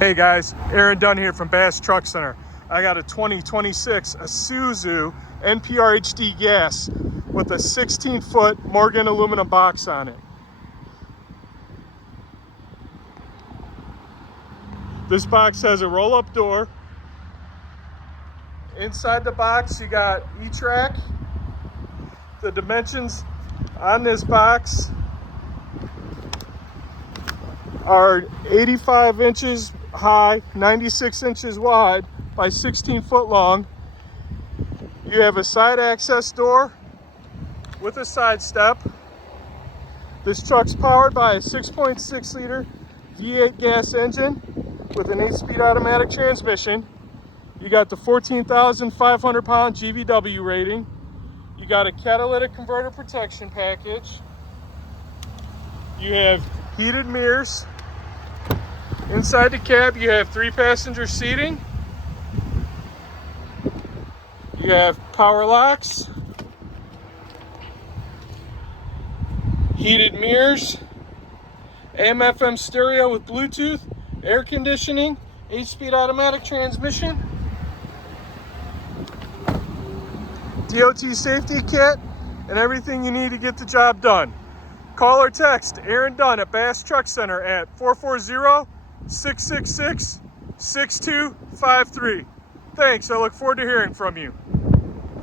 Hey guys, Aaron Dunn here from Bass Truck Center. I got a 2026 Isuzu NPR HD gas with a 16-foot Morgan aluminum box on it. This box has a roll-up door. Inside the box you got E-Track. The dimensions on this box are 85 inches high, 96 inches wide by 16 foot long. You have a side access door with a side step. This truck's powered by a 6.6 liter V8 gas engine with an 8-speed automatic transmission. You got the 14,500 pound GVW rating. You got a catalytic converter protection package. You have heated mirrors. Inside the cab, you have 3 passenger seating. You have power locks, heated mirrors, AM/FM stereo with Bluetooth, air conditioning, 8-speed automatic transmission, DOT safety kit, and everything you need to get the job done. Call or text Aaron Dunn at Bass Truck Center at 440-666-6253. Thanks, I look forward to hearing from you.